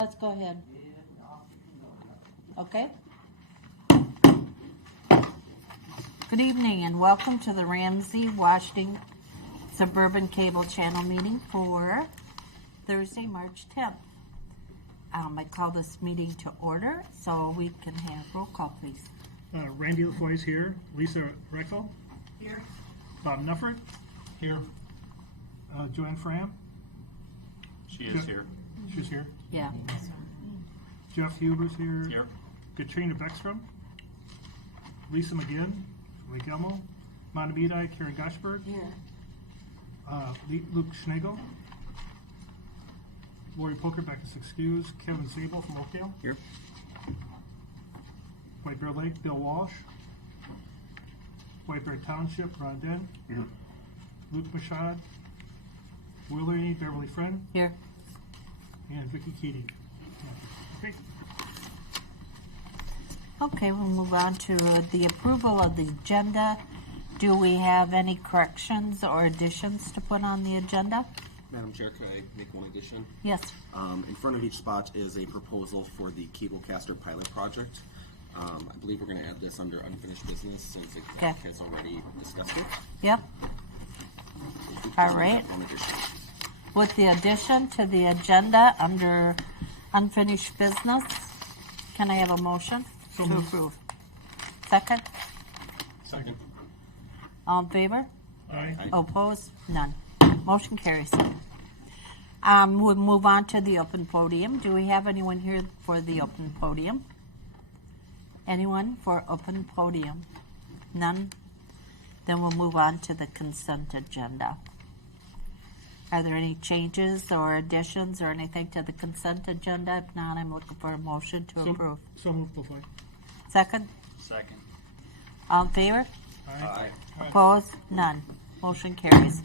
Let's go ahead. Okay. Good evening and welcome to the Ramsey, Washington Suburban Cable Channel meeting for Thursday, March 10th. I call this meeting to order so we can have roll call, please. Randy LaFoy is here. Lisa Rechel? Here. Bob Nufford? Here. Joanne Fram? She is here. She's here. Yeah. Jeff Huber's here. Here. Katrina Beckstrom? Lisa McGinn? Lake Elmo? Montevideo, Karen Goshberg? Here. Luke Schnagel? Lori Pokerbeck is excused. Kevin Zabel from Oakdale? Here. White Bear Lake, Bill Walsh. White Bear Township, Ron Den. Here. Luke Machad. Willie Beverly Friend. Here. And Vicki Keating. Okay. Okay, we'll move on to the approval of the agenda. Do we have any corrections or additions to put on the agenda? Madam Chair, could I make one addition? Yes. In front of each spot is a proposal for the Cablecaster pilot project. I believe we're going to add this under unfinished business since it has already discussed it. Yep. All right. One addition. With the addition to the agenda under unfinished business, can I have a motion to approve? Second? Second. All in favor? Aye. Opposed? None. Motion carries. We'll move on to the open podium. Do we have anyone here for the open podium? Anyone for open podium? None? Then we'll move on to the consent agenda. Are there any changes or additions or anything to the consent agenda? If not, I'm looking for a motion to approve. So moved, LaFoy. Second? Second. All in favor? Aye. Opposed? None. Motion carries.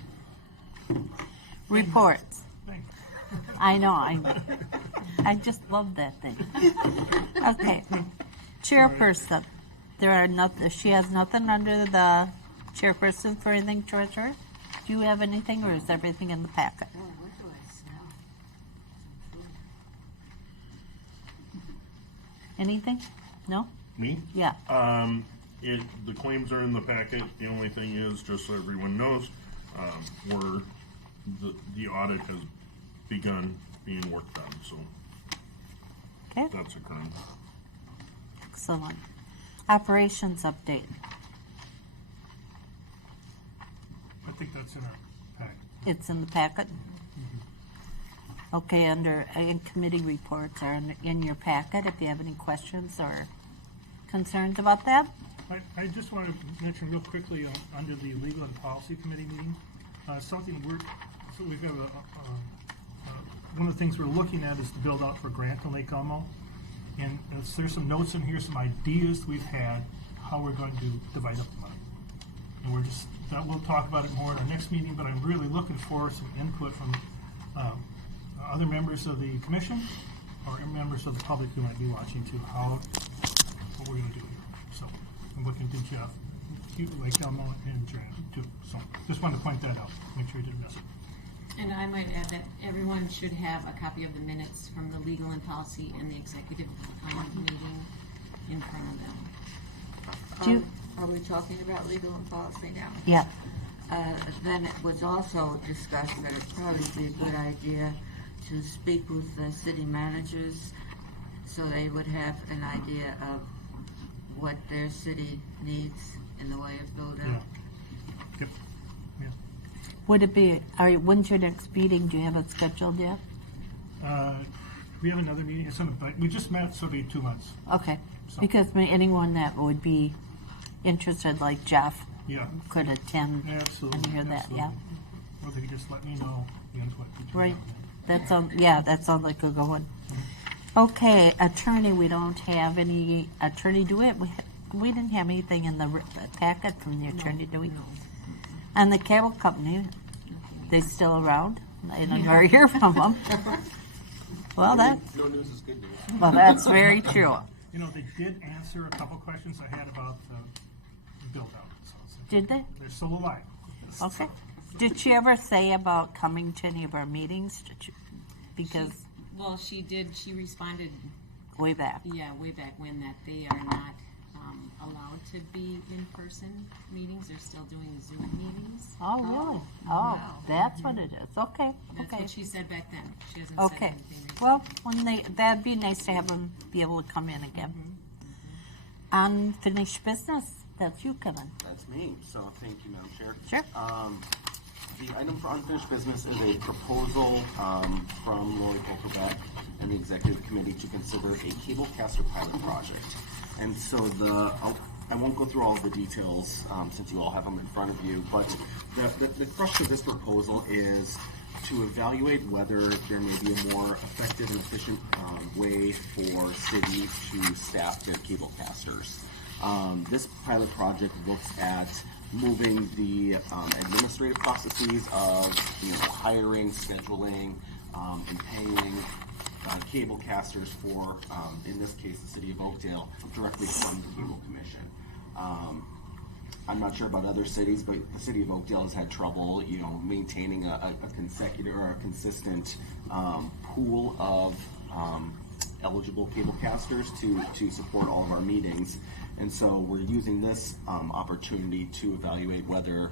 Reports. Thanks. I know. I just love that thing. Okay. Chairperson. There are nothing. She has nothing under the chairperson for anything, treasurer. Do you have anything, or is everything in the packet? Oh, what do I smell? Anything? No? Me? Yeah. The claims are in the packet. The only thing is, just so everyone knows, the audit has begun being worked on, so Okay. that's occurring. Excellent. Operations update. I think that's in our pack. It's in the packet. Okay, in committee reports are in your packet. If you have any questions or concerns about that. I just want to mention real quickly under the Legal and Policy Committee meeting, we've got one of the things we're looking at is the build out for Grant and Lake Elmo. And there's some notes in here, some ideas we've had, how we're going to divide up the money. And we'll talk about it more in our next meeting, but I'm really looking for some input from other members of the commission or members of the public who might be watching too, what we're going to do here. So I'm looking to Jeff, Lake Elmo, and Jan too. So just wanted to point that out, make sure you didn't miss it. And I might add that everyone should have a copy of the minutes from the Legal and Policy and the Executive meeting in front of them. Are we talking about legal and policy now? Yeah. Then it was also discussed that it'd probably be a good idea to speak with the city managers so they would have an idea of what their city needs in the way of build out. Yeah. Yep. Yeah. Would it be? When's your next meeting? Do you have it scheduled yet? We have another meeting. We just met, so it'll be 2 months. Okay. So. Because anyone that would be interested, like Jeff, Yeah. could attend Absolutely. and hear that. Absolutely. Yeah. Well, they could just let me know the input. Right. That sounds like a good one. Okay, attorney. We don't have any attorney. Do we? We didn't have anything in the packet from the attorney, do we? No. And the cable company, they still around? I don't ever hear from them. Well, No news is good news. well, that's very true. You know, they did answer a couple questions I had about the build out. So Did they? they're still alive. Okay. Did she ever say about coming to any of our meetings? Because Well, she did, she responded, way back. way back when, that they are not allowed to be in-person meetings. They're still doing Zoom meetings. Oh, really? Oh, wow. that's what it is. Okay, That's okay. what she said back then. She hasn't said Okay. anything recently. Well, that'd be nice to have them be able to come in again. Unfinished business. That's you, Kevin. That's me. So thank you, Madam Chair. Sure. The item for unfinished business is a proposal from Lori Polkerbeck and the Executive Committee to consider a cablecaster pilot project. And so I won't go through all of the details since you all have them in front of you, but the crux of this proposal is to evaluate whether there may be a more effective and efficient way for cities to staff their cablecasters. This pilot project looks at moving the administrative processes of hiring, scheduling, and paying cablecasters for, in this case, the City of Oakdale, directly from the Cable Commission. I'm not sure about other cities, but the City of Oakdale has had trouble, maintaining a consecutive or a consistent pool of eligible cablecasters to support all of our meetings. And so we're using this opportunity to evaluate whether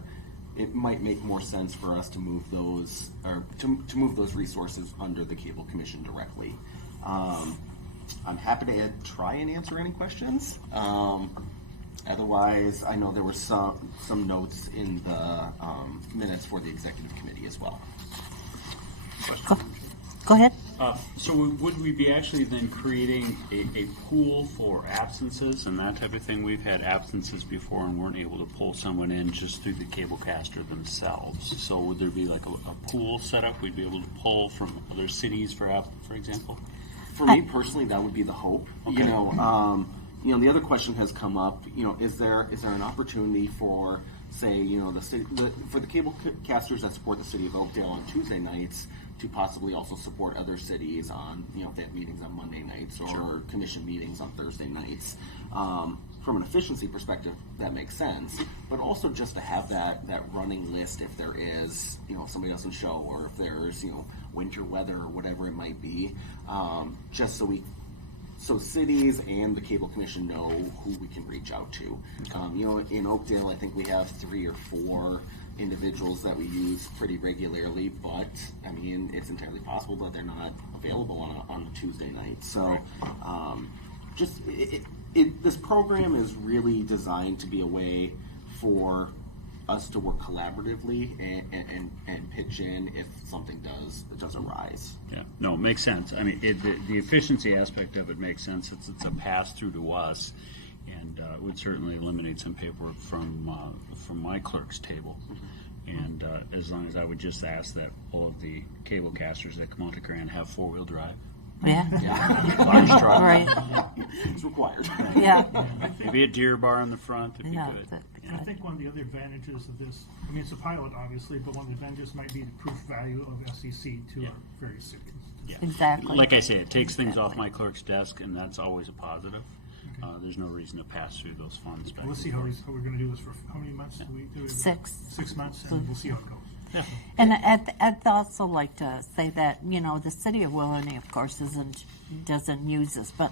it might make more sense for us to move those, or to move those resources under the Cable Commission directly. I'm happy to try and answer any questions. Otherwise, I know there were some notes in the minutes for the Executive Committee as well. Go ahead. So would we be actually then creating a pool for absences and that type of thing? We've had absences before and weren't able to pull someone in just through the cablecaster themselves. So would there be like a pool set up? We'd be able to pull from other cities, for example? For me personally, that would be the hope. Okay. The other question has come up. Is there an opportunity for, say, for the cablecasters that support the City of Oakdale on Tuesday nights to possibly also support other cities on, if they have meetings on Monday nights or commission meetings on Thursday nights. From an efficiency perspective, that makes sense. But also just to have that running list if there is, if somebody doesn't show, or if there's, winter weather or whatever it might be, just so cities and the Cable Commission know who we can reach out to. In Oakdale, I think we have 3 or 4 individuals that we use pretty regularly, but it's entirely possible that they're not available on a Tuesday night. So this program is really designed to be a way for us to work collaboratively and pitch in if something does arise. Yeah, no, it makes sense. The efficiency aspect of it makes sense. It's a pass through to us, and it would certainly eliminate some paperwork from my clerk's table. And as long as I would just ask that all of the cablecasters that come out to Grand have 4-wheel drive. Yeah. Large truck. Right. It's required. Yeah. Maybe a deer bar in the front if you Yeah. could. And I think one of the other advantages of this, it's a pilot obviously, but one of the advantages might be the proof value of SEC to our various cities. Yeah. Exactly. Like I say, it takes things off my clerk's desk, and that's always a positive. There's no reason to pass through those funds back. We'll see how we're going to do this for how many months? Do we 6. 6 months, and we'll see how it goes. Yeah. And I'd also like to say that, the City of Willowny, of course, doesn't use this, but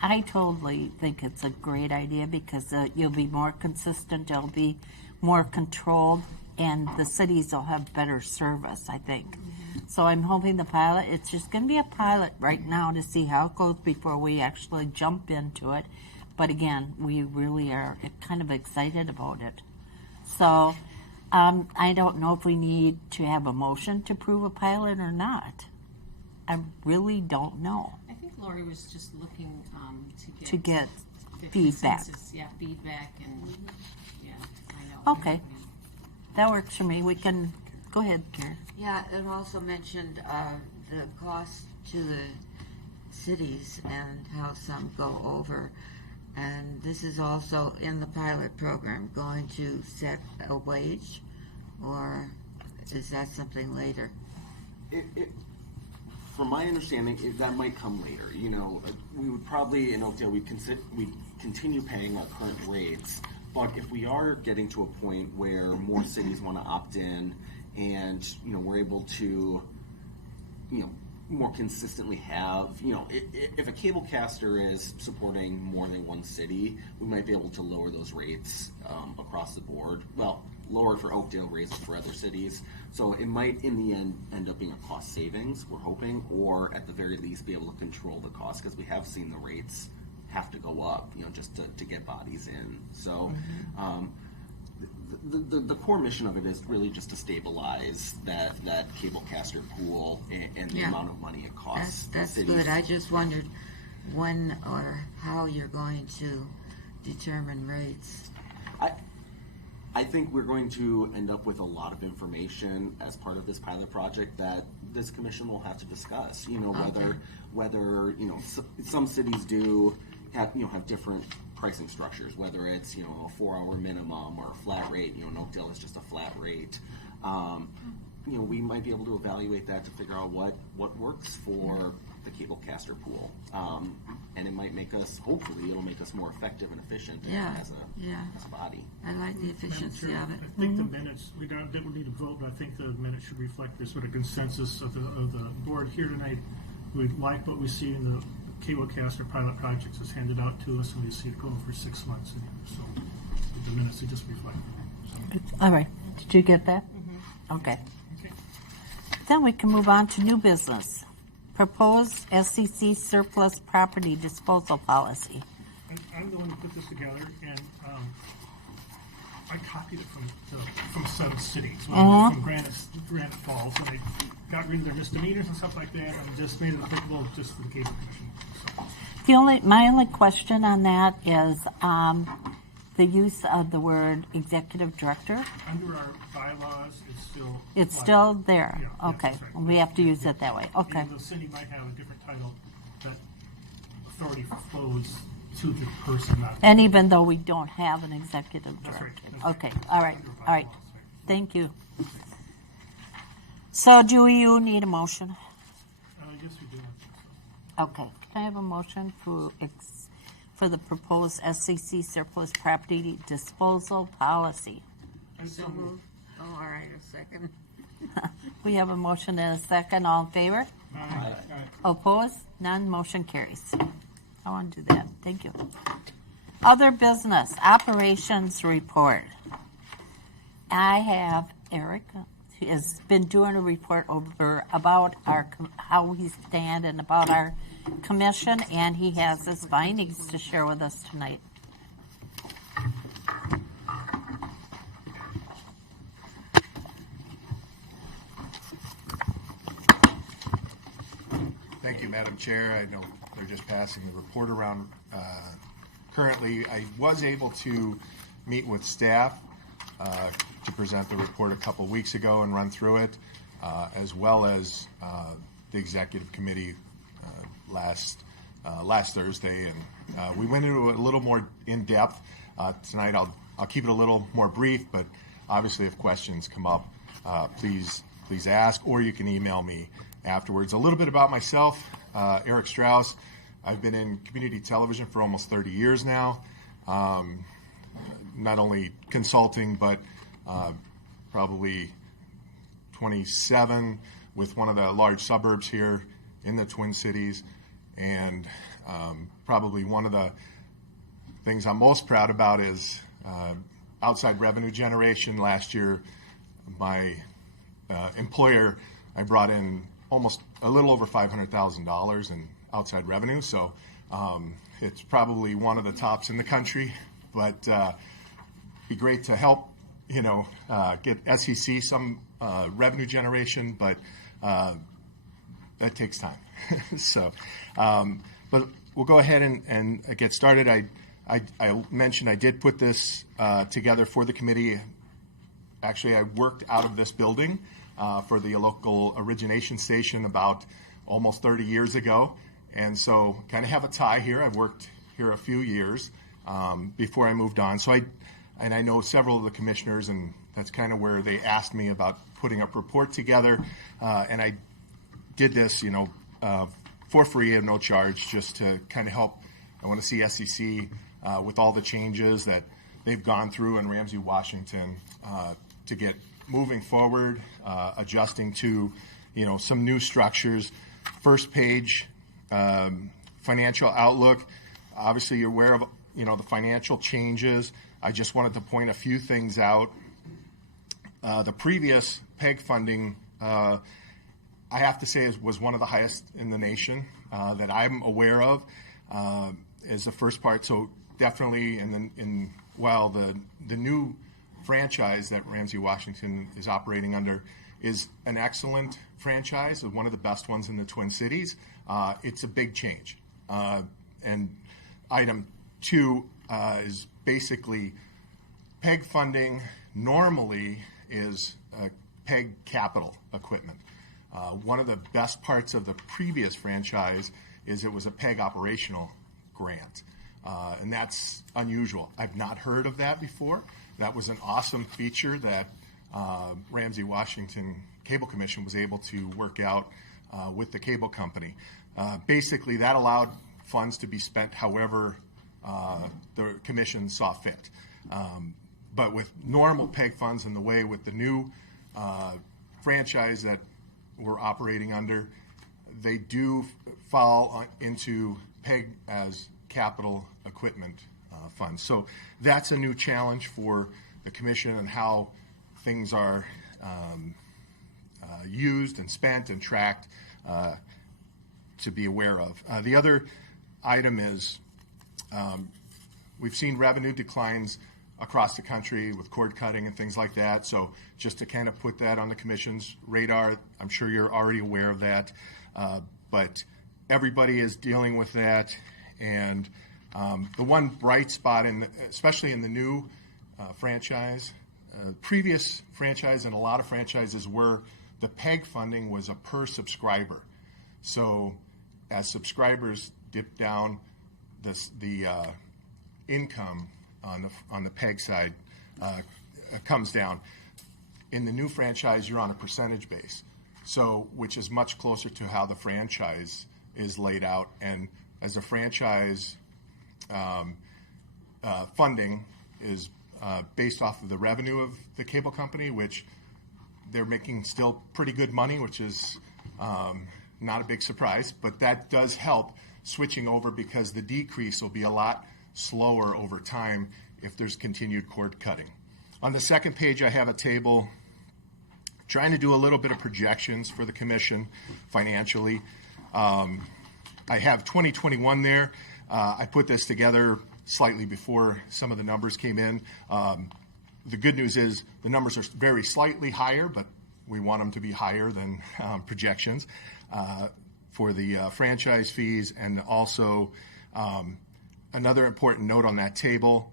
I totally think it's a great idea because you'll be more consistent, it'll be more controlled, and the cities will have better service, I think. So I'm hoping the pilot, it's just going to be a pilot right now to see how it goes before we actually jump into it. But again, we really are kind of excited about it. So I don't know if we need to have a motion to approve a pilot or not. I really don't know. I think Lori was just looking To get the feedback. consensus, feedback, and to find out. Okay. That works for me. We can go ahead, Karen. Yeah, it also mentioned the cost to the cities and how some go over. And this is also in the pilot program going to set a wage, or is that something later? From my understanding, that might come later. We would probably in Oakdale we'd continue paying our current rates, but if we are getting to a point where more cities want to opt in, and we're able to more consistently have, if a cable caster is supporting more than one city, we might be able to lower those rates across the board. Well, lower it for Oakdale, raise it for other cities. So it might, in the end up being a cost savings, we're hoping, or at the very least be able to control the cost, because we have seen the rates have to go up, just to get bodies in. So the core mission of it is really just to stabilize that cable caster pool and the amount of money it costs. That's cities. good. I just wondered when or how you're going to determine rates. I think we're going to end up with a lot of information as part of this pilot project that this commission will have to discuss. Whether some cities do have different pricing structures, whether it's a 4-hour minimum or a flat rate. In Oakdale is just a flat rate. We might be able to evaluate that to figure out what works for the cable caster pool, and it might make us, hopefully it'll make us more effective and efficient as a body. I like the efficiency of it. I think the minutes, we don't need to vote, but I think the minutes should reflect the sort of consensus of the board here tonight. We like what we see in the cable caster pilot projects is handed out to us, and we see it going for 6 months. So the minutes, they just reflect that. So. All right. Did you get that? Okay. Then we can move on to new business. Proposed SEC surplus property disposal policy. I'm the one who put this together, and I copied it from some cities, from Granite Falls, and they got rid of their misdemeanors and stuff like that, and just made it applicable just for the cable commission. So. My only question on that is the use of the word executive director. Under our bylaws, It's still there. Yeah, okay, that's right. We have to use it that way. Okay. Even though Cindy might have a different title, that authority flows to the person, not. And even though we don't have an executive That's director. right. That's Okay. right. All right. Under All bylaws, right. Thank you. So, do you need a motion? Yes, we do. Okay. Can I have a motion for the proposed SEC surplus property disposal policy? So moved. Oh, all right, a second. We have a motion and a second. All in favor? Aye. Opposed? None. Motion carries. I want to do that. Thank you. Other business operations report. I have Eric. He has been doing a report over about how we stand and about our commission, and he has his findings to share with us tonight. Thank you, Madam Chair. I know they're just passing the report around. Currently, I was able to meet with staff to present the report a couple weeks ago and run through it, as well as the executive committee last Thursday, and we went into it a little more in depth. Tonight, I'll keep it a little more brief, but obviously, if questions come up, please ask, or you can email me afterwards. A little bit about myself, Eric Strauss. I've been in community television for almost 30 years now. Not only consulting, but probably 27 with one of the large suburbs here in the Twin Cities. And probably one of the things I'm most proud about is outside revenue generation. Last year, my employer, I brought in almost a little over $500,000 in outside revenue. So it's probably one of the tops in the country, but be great to help, get SEC some revenue generation, but that takes time. So, but we'll go ahead and get started. I mentioned I did put this together for the committee. Actually, I worked out of this building for the local origination station about almost 30 years ago. And so kind of have a tie here. I've worked here a few years before I moved on. So I know several of the commissioners, and that's kind of where they asked me about putting a report together. And I did this, for free and no charge, just to kind of help. I want to see SEC with all the changes that they've gone through in Ramsey, Washington, to get moving forward, adjusting to, some new structures. First page, financial outlook. Obviously, you're aware of the financial changes. I just wanted to point a few things out. The previous PEG funding, I have to say, was one of the highest in the nation that I'm aware of. Is the first part. So definitely, while the new franchise that Ramsey Washington is operating under is an excellent franchise, one of the best ones in the Twin Cities, it's a big change. And item 2 is basically PEG funding normally is PEG capital equipment. One of the best parts of the previous franchise is it was a PEG operational grant. And that's unusual. I've not heard of that before. That was an awesome feature that Ramsey Washington Cable Commission was able to work out with the cable company. Basically, that allowed funds to be spent however the commission saw fit. But with normal PEG funds and the way with the new franchise that we're operating under, they do fall into PEG as capital equipment funds. So that's a new challenge for the commission and how things are used and spent and tracked to be aware of. The other item is we've seen revenue declines across the country with cord cutting and things like that. So just to kind of put that on the commission's radar, I'm sure you're already aware of that. But everybody is dealing with that. And the one bright spot, especially in the new franchise, previous franchise and a lot of franchises were the PEG funding was a per subscriber. So as subscribers dip down, the income on the PEG side comes down. In the new franchise, you're on a percentage base, so which is much closer to how the franchise is laid out. And as a franchise funding is based off of the revenue of the cable company, which they're making still pretty good money, which is not a big surprise, but that does help switching over because the decrease will be a lot slower over time if there's continued cord cutting. On the second page, I have a table trying to do a little bit of projections for the commission financially. I have 2021 there. I put this together slightly before some of the numbers came in. The good news is the numbers are very slightly higher, but we want them to be higher than projections for the franchise fees. And also another important note on that table,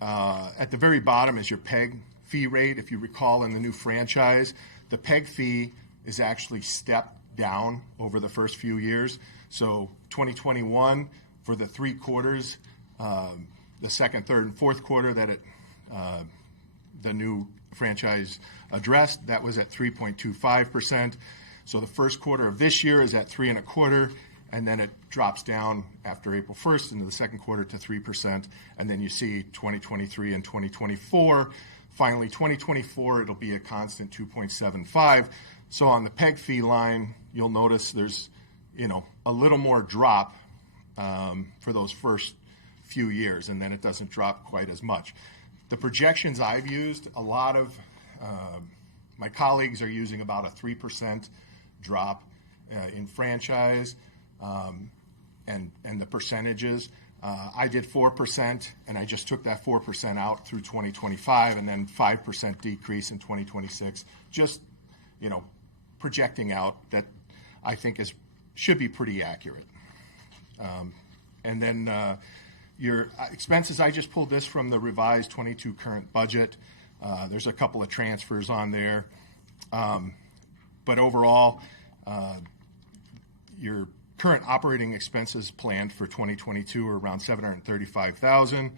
at the very bottom is your PEG fee rate. If you recall, in the new franchise, the PEG fee is actually stepped down over the first few years. So 2021, for the 3 quarters, the second, third, and fourth quarter that the new franchise addressed, that was at 3.25%. So the first quarter of this year is at 3.25%, and then it drops down after April 1st into the second quarter to 3%, and then you see 2023 and 2024. Finally, 2024, it'll be a constant 2.75. So on the PEG fee line, you'll notice there's, a little more drop for those first few years, and then it doesn't drop quite as much. The projections I've used, a lot of my colleagues are using about a 3% drop in franchise and the percentages. I did 4%, and I just took that 4% out through 2025, and then 5% decrease in 2026. Just, projecting out that I think should be pretty accurate. And then your expenses, I just pulled this from the revised 22 current budget. There's a couple of transfers on there. But overall, your current operating expenses planned for 2022 are around $735,000.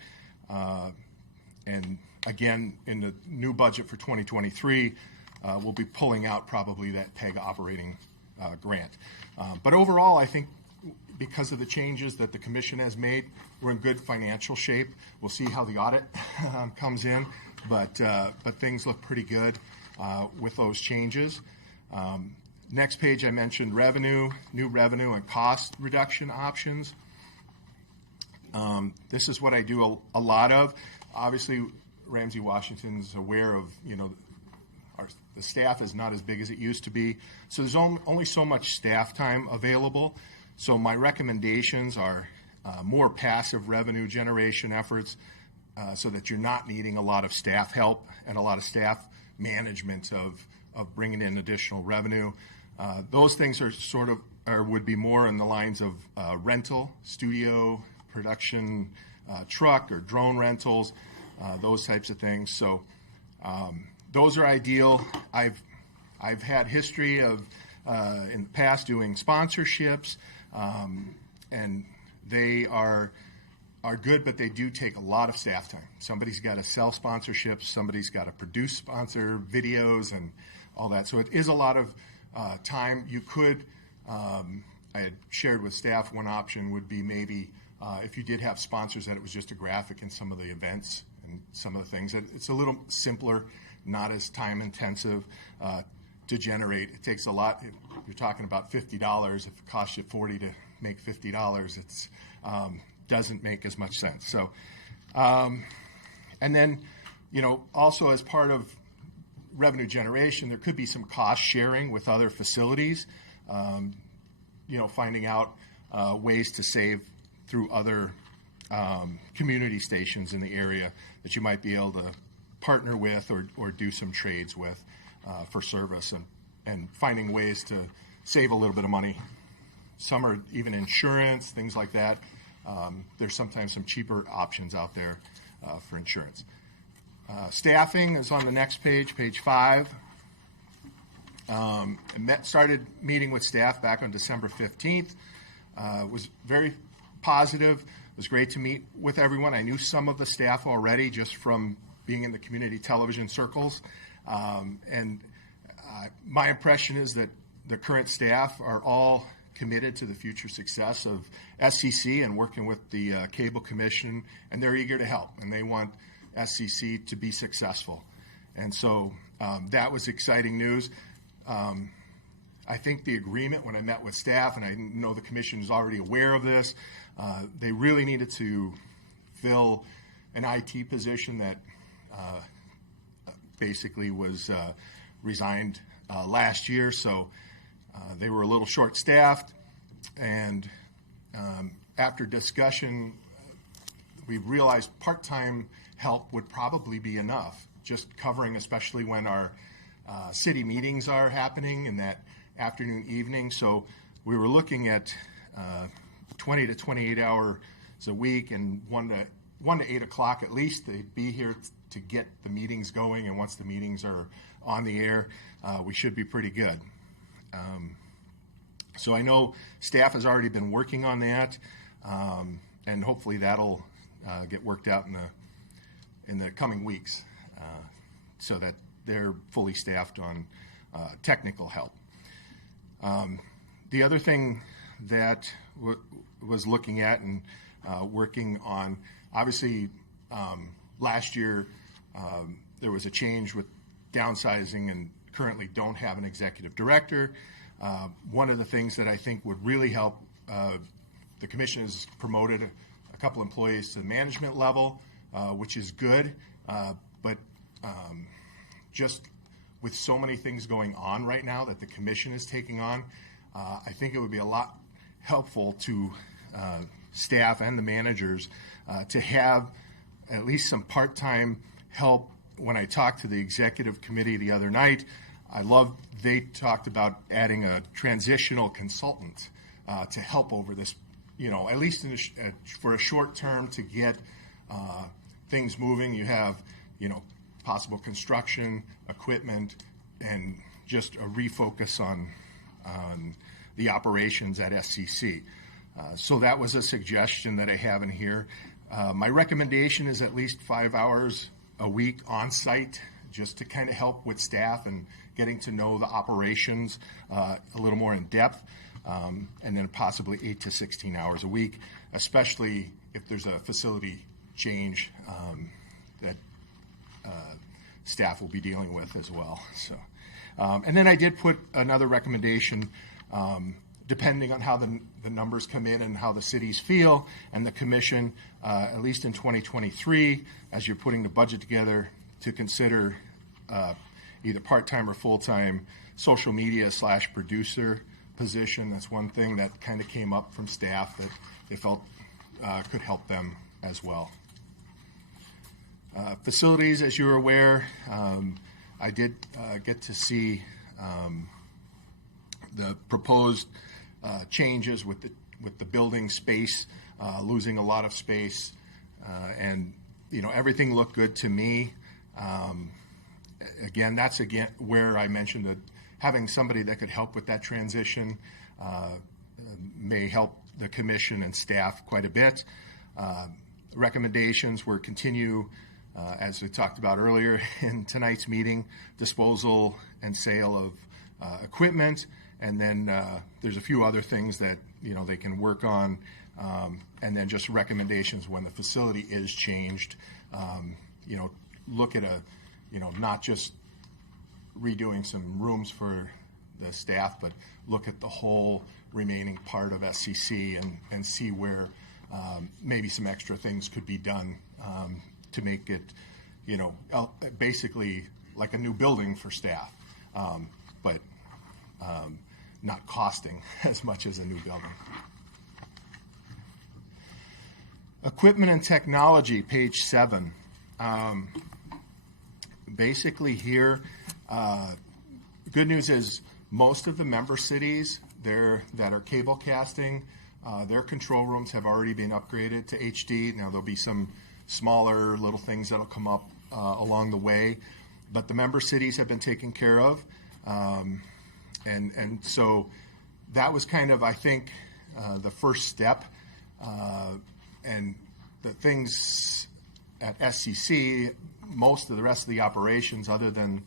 And again, in the new budget for 2023, we'll be pulling out probably that PEG operating grant. But overall, I think because of the changes that the commission has made, we're in good financial shape. We'll see how the audit comes in, but things look pretty good with those changes. Next page, I mentioned revenue, new revenue, and cost reduction options. This is what I do a lot of. Obviously, Ramsey Washington's aware of, the staff is not as big as it used to be. So there's only so much staff time available. So my recommendations are more passive revenue generation efforts so that you're not needing a lot of staff help and a lot of staff management of bringing in additional revenue. Those things are would be more in the lines of rental, studio, production, truck or drone rentals, those types of things. So those are ideal. I've had history of in the past doing sponsorships, and they are good, but they do take a lot of staff time. Somebody's got to sell sponsorships, somebody's got to produce sponsor videos and all that. So it is a lot of time. You could, I had shared with staff, one option would be maybe if you did have sponsors that it was just a graphic in some of the events and some of the things. It's a little simpler, not as time intensive to generate. It takes a lot. You're talking about $50. If it costs you $40 to make $50, it's doesn't make as much sense. So, and then, also as part of revenue generation, there could be some cost sharing with other facilities. Finding out ways to save through other community stations in the area that you might be able to partner with or do some trades with for service and finding ways to save a little bit of money. Some are even insurance, things like that. There's sometimes some cheaper options out there for insurance. Staffing is on the next page, page 5. Started meeting with staff back on December 15th. Was very positive. It was great to meet with everyone. I knew some of the staff already just from being in the community television circles. My impression is that the current staff are all committed to the future success of SCC and working with the Cable Commission, and they're eager to help, and they want SCC to be successful. And so that was exciting news. I think the agreement when I met with staff, and I know the commission is already aware of this, they really needed to fill an IT position that basically was resigned last year. So they were a little short-staffed, and after discussion, we realized part-time help would probably be enough, just covering, especially when our city meetings are happening in that afternoon, evening. So we were looking at 20 to 28 hours a week, and 1 to 8 o'clock at least, they'd be here to get the meetings going, and once the meetings are on the air, we should be pretty good. So I know staff has already been working on that, and hopefully that'll get worked out in the coming weeks, so that they're fully staffed on technical help. The other thing that was looking at and working on, obviously last year there was a change with downsizing and currently don't have an executive director. One of the things that I think would really help, the commission has promoted a couple employees to the management level, which is good, but just with so many things going on right now that the commission is taking on, I think it would be a lot helpful to staff and the managers to have at least some part-time help. When I talked to the executive committee the other night, they talked about adding a transitional consultant to help over this, at least for a short term to get things moving. You have, possible construction, equipment, and just a refocus on the operations at SCC. So that was a suggestion that I have in here. My recommendation is at least 5 hours a week on site, just to kind of help with staff and getting to know the operations a little more in depth, and then possibly 8 to 16 hours a week, especially if there's a facility change that staff will be dealing with as well. So And then I did put another recommendation, depending on how the numbers come in and how the cities feel, and the commission, at least in 2023, as you're putting the budget together, to consider either part-time or full-time social media / producer position. That's one thing that kind of came up from staff that they felt could help them as well. Facilities, as you're aware, I did get to see the proposed changes with the building space, losing a lot of space, and everything looked good to me. That's where I mentioned that having somebody that could help with that transition may help the commission and staff quite a bit. Recommendations were continue, as we talked about earlier in tonight's meeting, disposal and sale of equipment, and then there's a few other things that they can work on, and then just recommendations when the facility is changed. Look at not just redoing some rooms for the staff, but look at the whole remaining part of SCC and see where maybe some extra things could be done to make it, basically like a new building for staff, but not costing as much as a new building. Equipment and technology, page 7. Basically here, good news is most of the member cities that are cable casting, their control rooms have already been upgraded to HD. Now there'll be some smaller little things that'll come up along the way, but the member cities have been taken care of, and so that was kind of, I think, the first step, and the things at SCC, most of the rest of the operations, other than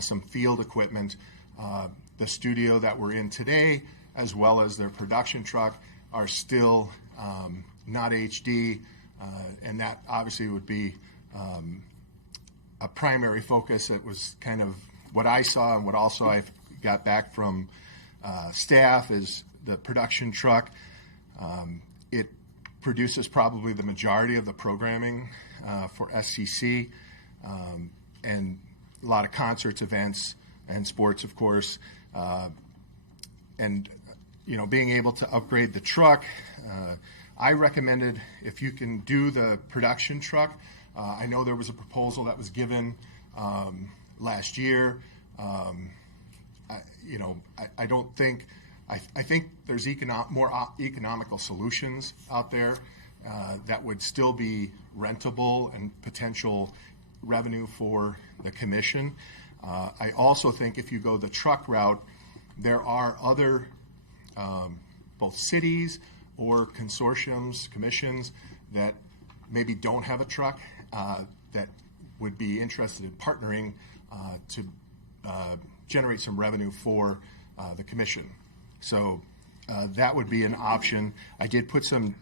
some field equipment, the studio that we're in today, as well as their production truck, are still not HD, and that obviously would be a primary focus. It was kind of what I saw, and what also I got back from staff is the production truck. It produces probably the majority of the programming for SCC, and a lot of concerts, events, and sports, of course. And being able to upgrade the truck, I recommended, if you can do the production truck. I know there was a proposal that was given last year. I don't think. I think there's more economical solutions out there that would still be rentable and potential revenue for the commission. I also think if you go the truck route, there are other both cities or consortiums, commissions that maybe don't have a truck that would be interested in partnering to generate some revenue for the commission. So that would be an option. I did put some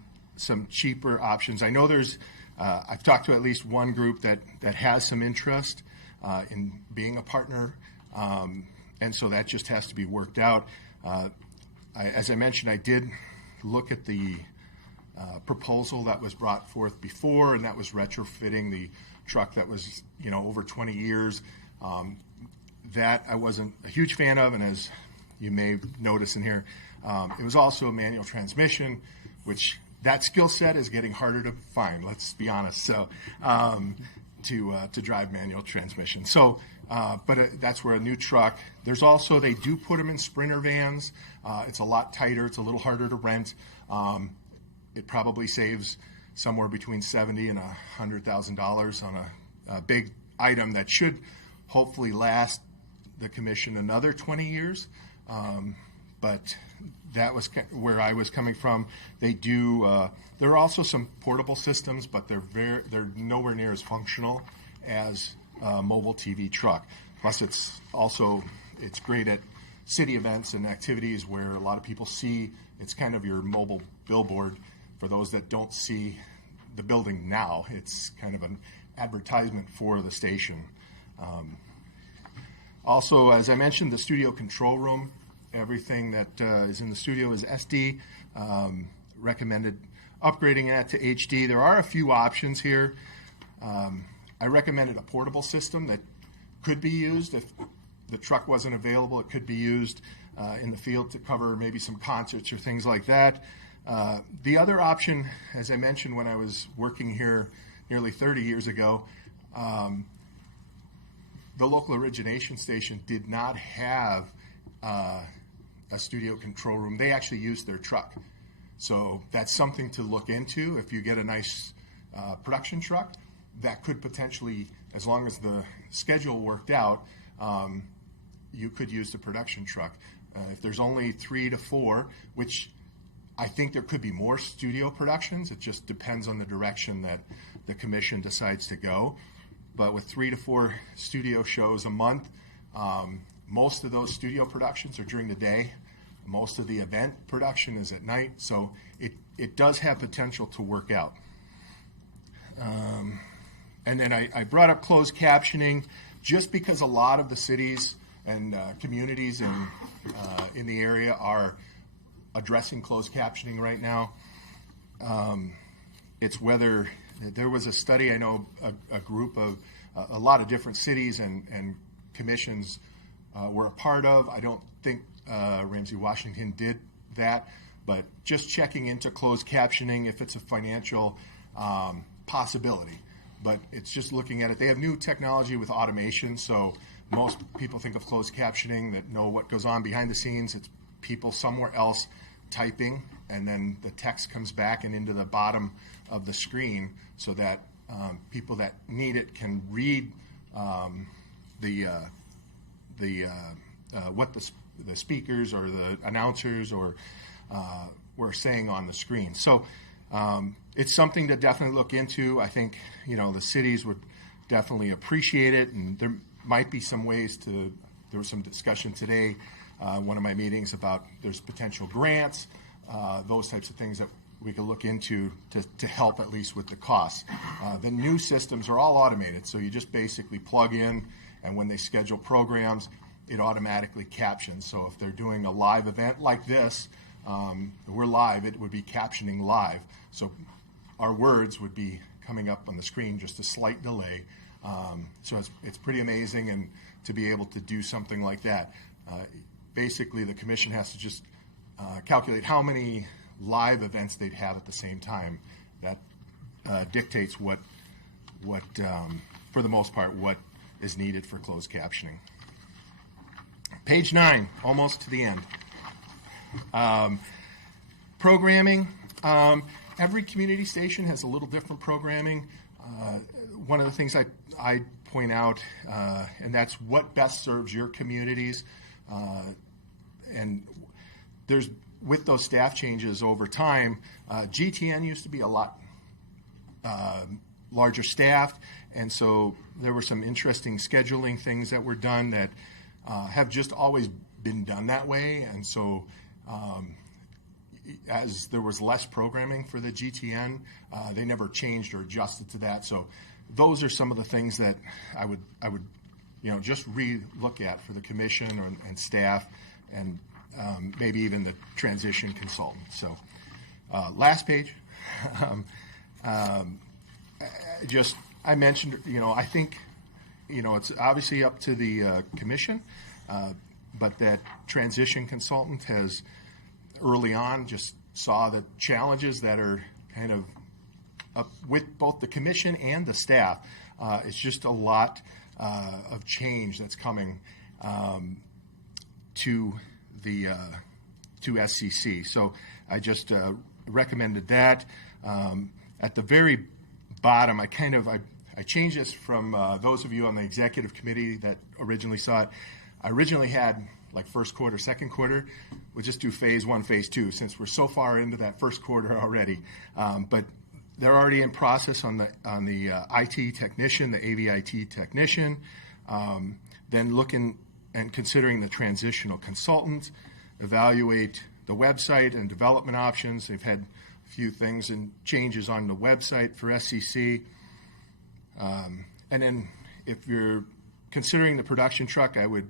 cheaper options. I know there's, I've talked to at least one group that has some interest in being a partner, and so that just has to be worked out. As I mentioned, I did look at the proposal that was brought forth before, and that was retrofitting the truck that was, over 20 years. That I wasn't a huge fan of, and as you may notice in here, it was also a manual transmission, which that skill set is getting harder to find, let's be honest, so to drive manual transmission. So, but that's where a new truck, there's also, they do put them in Sprinter vans. It's a lot tighter, it's a little harder to rent. It probably saves somewhere between $70,000 and $100,000 on a big item that should hopefully last the commission another 20 years. But that was where I was coming from. They do. There are also some portable systems, but they're nowhere near as functional as a mobile TV truck. Plus, it's great at city events and activities where a lot of people see. It's kind of your mobile billboard. For those that don't see the building now, it's kind of an advertisement for the station. Also, as I mentioned, the studio control room, everything that is in the studio is SD. Recommended upgrading that to HD. There are a few options here. I recommended a portable system that could be used if the truck wasn't available. It could be used in the field to cover maybe some concerts or things like that. The other option, as I mentioned when I was working here nearly 30 years ago, the local origination station did not have a studio control room. They actually used their truck. So that's something to look into. If you get a nice production truck, that could potentially, as long as the schedule worked out, you could use the production truck. If there's only 3 to 4, which I think there could be more studio productions, it just depends on the direction that the commission decides to go. But with 3 to 4 studio shows a month, most of those studio productions are during the day. Most of the event production is at night, so it does have potential to work out. And then I brought up closed captioning just because a lot of the cities and communities in the area are addressing closed captioning right now. It's whether there was a study, I know a group of a lot of different cities and commissions were a part of. I don't think Ramsey, Washington did that, but just checking into closed captioning if it's a financial possibility. But it's just looking at it. They have new technology with automation, so most people think of closed captioning that know what goes on behind the scenes. It's people somewhere else typing, and then the text comes back and into the bottom of the screen so that people that need it can read what the speakers or the announcers or were saying on the screen. So it's something to definitely look into. I think the cities would definitely appreciate it, and there might be some ways to. There was some discussion today, one of my meetings about there's potential grants, those types of things that we could look into to help at least with the costs. The new systems are all automated, so you just basically plug in, and when they schedule programs, it automatically captions. So if they're doing a live event like this, we're live, it would be captioning live. So our words would be coming up on the screen, just a slight delay. So it's pretty amazing, and to be able to do something like that. Basically, the commission has to just calculate how many live events they'd have at the same time. That dictates what for the most part, what is needed for closed captioning. Page 9, almost to the end. Programming. Every community station has a little different programming. One of the things I point out, and that's what best serves your communities. And there's, with those staff changes over time, GTN used to be a lot larger staffed, and so there were some interesting scheduling things that were done that have just always been done that way. And so as there was less programming for the GTN, they never changed or adjusted to that. So those are some of the things that I would just re-look at for the commission and staff, and maybe even the transition consultant. So last page. I mentioned, I think, it's obviously up to the commission, but that transition consultant has early on just saw the challenges that are kind of up with both the commission and the staff. It's just a lot of change that's coming to SCC. So I just recommended that. At the very bottom, I changed this from those of you on the executive committee that originally saw it. I originally had like first quarter, second quarter. We'll just do phase 1, phase 2, since we're so far into that first quarter already. But they're already in process on the IT technician, the AVIT technician. Then looking and considering the transitional consultant, evaluate the website and development options. They've had a few things and changes on the website for SCC. And then if you're considering the production truck, I would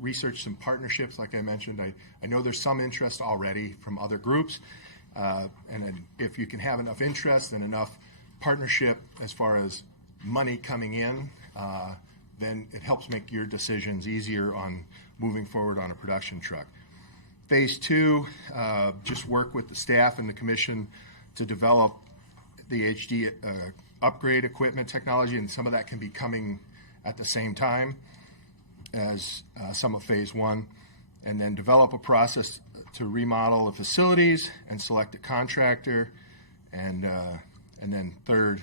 research some partnerships, like I mentioned. I know there's some interest already from other groups, and then if you can have enough interest and enough partnership as far as money coming in, then it helps make your decisions easier on moving forward on a production truck. Phase 2, just work with the staff and the commission to develop the HD upgrade equipment technology, and some of that can be coming at the same time as some of Phase 1, and then develop a process to remodel the facilities and select a contractor, and then third,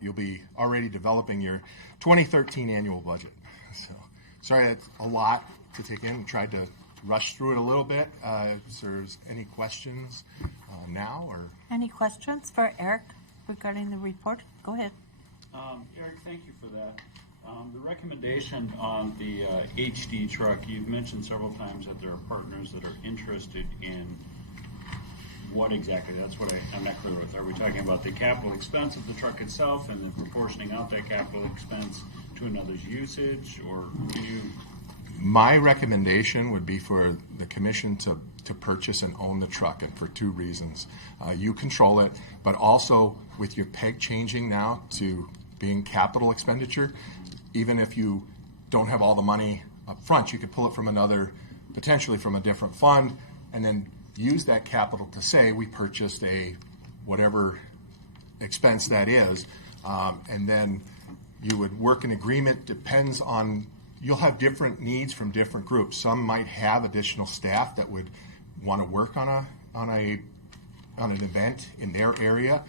you'll be already developing your 2013 annual budget. So, sorry, that's a lot to take in. Tried to rush through it a little bit. If there's any questions now, or Any questions for Eric regarding the report? Go ahead. Eric, thank you for that. The recommendation on the HD truck, you've mentioned several times that there are partners that are interested in what exactly? That's what I'm not clear with. Are we talking about the capital expense of the truck itself and then proportioning out that capital expense to another's usage, or can you? my recommendation would be for the commission to purchase and own the truck, and for two reasons. You control it, but also with your peg changing now to being capital expenditure, even if you don't have all the money up front, you could pull it from another, potentially from a different fund, and then use that capital to say we purchased a whatever expense that is, and then you would work an agreement. Depends on, you'll have different needs from different groups. Some might have additional staff that would want to work on an event in their area.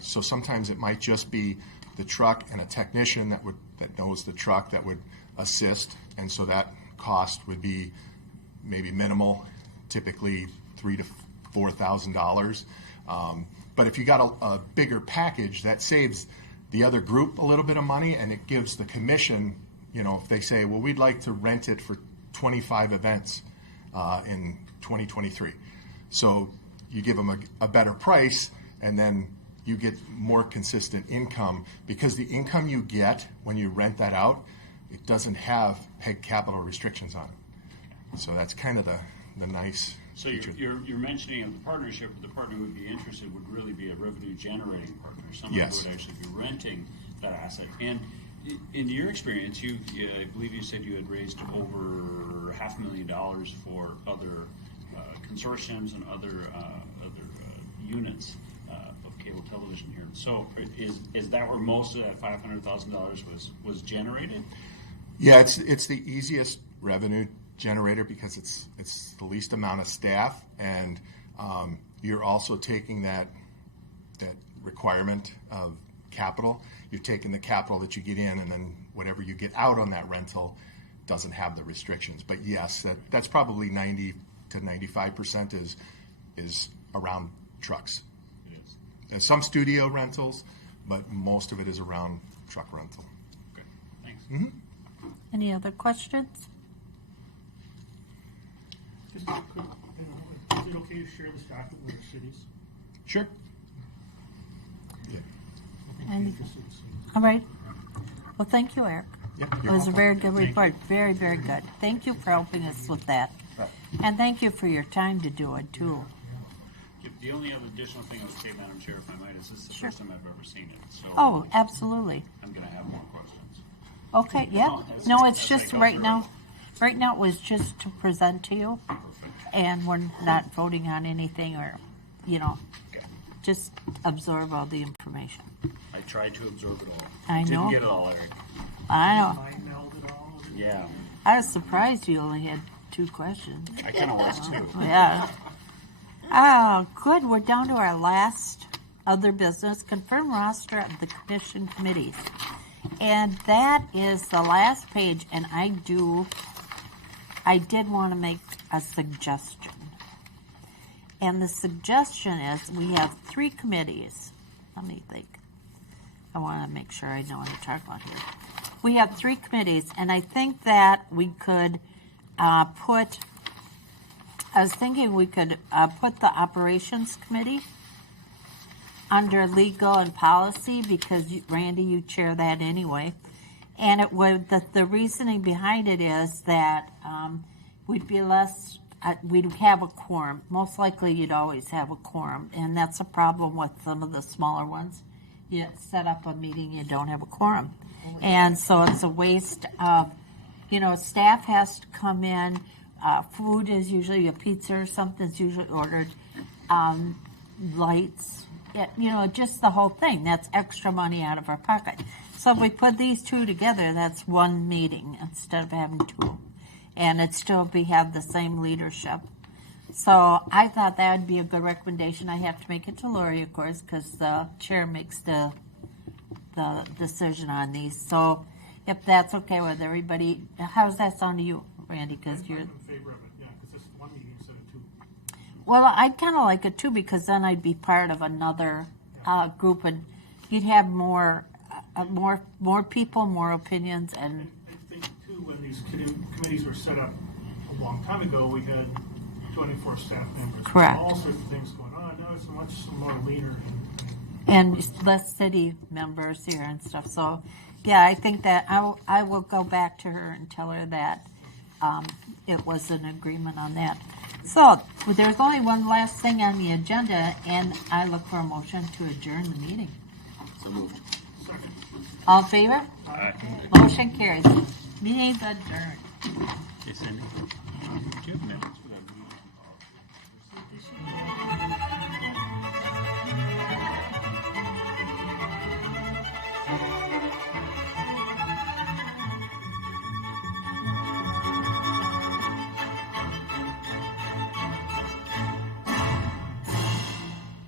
So sometimes it might just be the truck and a technician that knows the truck that would assist, and so that cost would be maybe minimal, typically $3,000 to $4,000. But if you got a bigger package, that saves the other group a little bit of money, and it gives the commission, if they say, well, we'd like to rent it for 25 events in 2023. So you give them a better price, and then you get more consistent income, because the income you get when you rent that out, it doesn't have PEG capital restrictions on it. So that's kind of the nice So feature. you're mentioning the partnership, the partner would be interested would really be a revenue generating partner, someone Yes. who would actually be renting that asset. And in your experience, I believe you said you had raised over $500,000 for other consortiums and other units of cable television here. So is that where most of that $500,000 was generated? Yeah, it's the easiest revenue generator because it's the least amount of staff, and you're also taking that requirement of capital. You're taking the capital that you get in, and then whatever you get out on that rental doesn't have the restrictions. But yes, that's probably 90 to 95% is around trucks. It is. And some studio rentals, but most of it is around truck rental. Okay, thanks. Any other questions? Just a quick, is it okay to share this document with the cities? Sure. Yeah. And- Interested to see. All right. Well, thank you, Eric. Yeah, It you're was a welcome. very good report. Very, very good. Thank you for helping us with that. And thank you for your time to do it, too. The only other additional thing I would say, Madam Chair, if I might, is this is the Sure. first time I've ever seen it. So Oh, absolutely. I'm going to have more questions. Okay, yeah. No, that's- No, it's that's just like right over. now. Right now, it was just to present to you, Perfect. and we're not voting on anything, or, Okay. just absorb all the information. I tried to absorb it all. I know. Didn't get it all, Eric. I know. Mind meld it all? Yeah, I was surprised you only had 2 questions. I kind of was too. Yeah. Oh, good. We're down to our last other business. Confirm roster of the commission committees. And that is the last page, and I did want to make a suggestion. And the suggestion is we have 3 committees. Let me think. I want to make sure I know what I'm talking about here. We have 3 committees, and I think that we could put the operations committee under legal and policy, because Randy, you chair that anyway. And it would, the reasoning behind it is that we'd be less, we'd have a quorum. Most likely you'd always have a quorum, and that's a problem with some of the smaller ones. You set up a meeting, you don't have a quorum. And so it's a waste of, staff has to come in, food is usually a pizza or something's usually ordered, lights, just the whole thing. That's extra money out of our pocket. So if we put these two together, that's one meeting instead of having two. And it'd still have the same leadership. So I thought that would be a good recommendation. I have to make it to Lori, of course, because the chair makes the decision on these. So if that's okay with everybody, how's that sound to you, Randy? Because you're in favor of it, yeah, because it's one meeting instead of two. well, I'd kind of like it too, because then I'd be part of another group, and you'd have more people, more opinions, and I think too, when these committees were set up a long time ago, we had 24 staff members. Correct. All sorts of things going on. Now it's much more leaner. and less city members here and stuff. So, yeah, I think that I will go back to her and tell her that it was an agreement on that. So there's only one last thing on the agenda, and I look for a motion to adjourn the meeting. So moved. Second. All in favor? Motion carries. Meeting's adjourned. Hey, Cindy, do you have minutes?